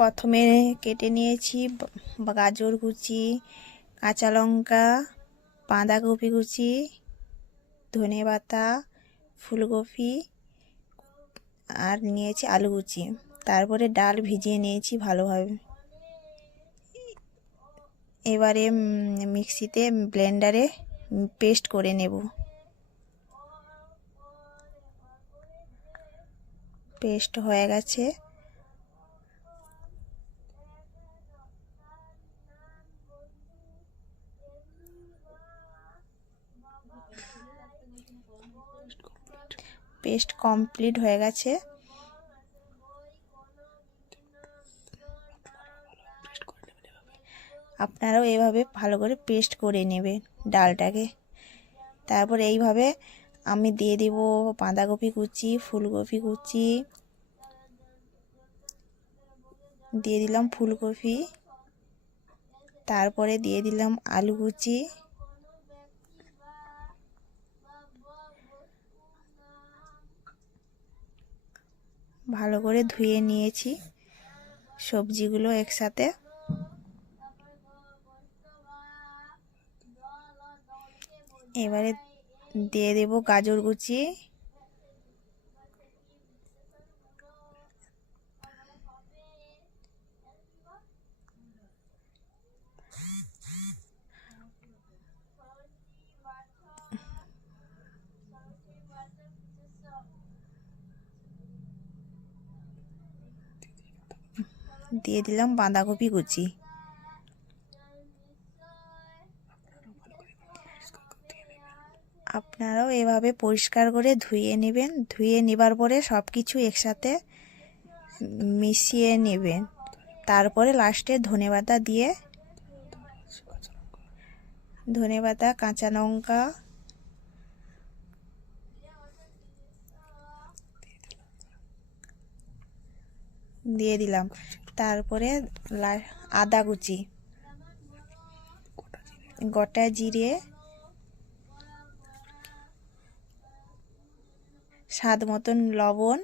প্রথমে কেটে নিয়েছি গাজর কুচি, কাঁচা লঙ্কা, বাঁধাকপি কুচি, ধনেপাতা, ফুলকপি আর নিয়েছি আলু কুচি। তারপরে ডাল ভিজিয়ে নিয়েছি ভালোভাবে। এবারে মিক্সিতে ব্লেন্ডারে পেস্ট করে নেব। পেস্ট হয়ে গেছে। পেস্ট কমপ্লিট হয়ে গেছে। আপনারাও এভাবে ভালো করে পেস্ট করে নেবেন ডালটাকে। তারপর এইভাবে আমি দিয়ে দিব বাঁধাকপি কুচি, ফুলকপি কুচি, দিয়ে দিলাম ফুলকপি, তারপরে দিয়ে দিলাম আলু কুচি, ভালো করে ধুয়ে নিয়েছি সবজিগুলো একসাথে। এবারে দিয়ে দেব গাজর কুচি, দিয়ে দিলাম বাঁধাকপি কুচি। আপনারাও এভাবে পরিষ্কার করে ধুয়ে নেবেন। ধুয়ে নেবার পরে সব কিছু একসাথে মিশিয়ে নেবেন। তারপরে লাস্টে ধনেপাতা দিয়ে, ধনেপাতা, কাঁচা লঙ্কা দিয়ে দিলাম। তারপরে আদা কুচি, গোটা জিরে, স্বাদ মতন লবণ,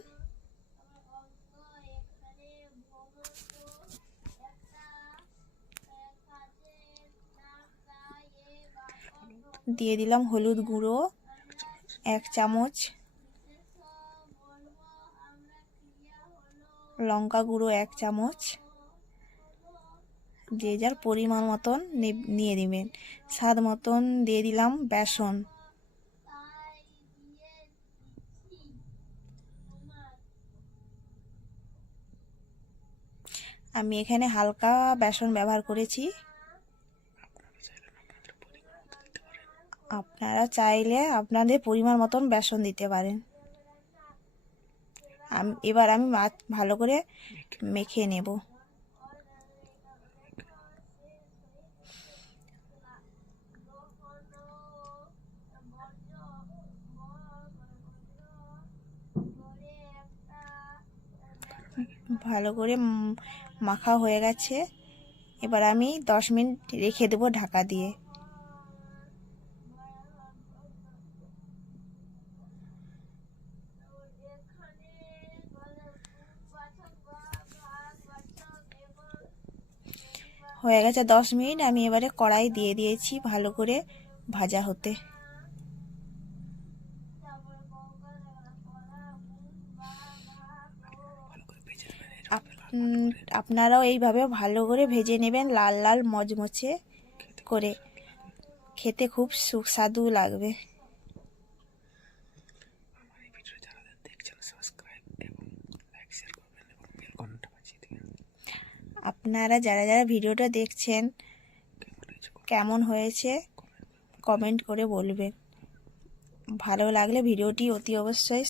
দিয়ে দিলাম হলুদ গুঁড়ো 1 চামচ, লঙ্কা গুঁড়ো 1 চামচ, যে যার পরিমাণ মতন নিয়ে দিবেন। স্বাদ মতন দিয়ে দিলাম বেসন। আমি এখানে হালকা বেসন ব্যবহার করেছি। আপনারা চাইলে আপনাদের পরিমাণ মতন বেসন দিতে পারেন। এবার আমি ভালো করে মেখে নেব। ভালো করে মাখা হয়ে গেছে। এবার আমি 10 মিনিট রেখে দেবো ঢাকা দিয়ে। হয়ে গেছে 10 মিনিট। আমি এবারে কড়াই দিয়ে দিয়েছি ভালো করে ভাজা হতে। আপনারাও এইভাবে ভালো করে ভেজে নেবেন, লাল লাল মচমচে করে। খেতে খুব সুস্বাদু লাগবে। আপনারা যারা যারা ভিডিওটা দেখছেন কেমন হয়েছে কমেন্ট করে বলবেন। ভালো লাগলে ভিডিওটি অতি অবশ্যই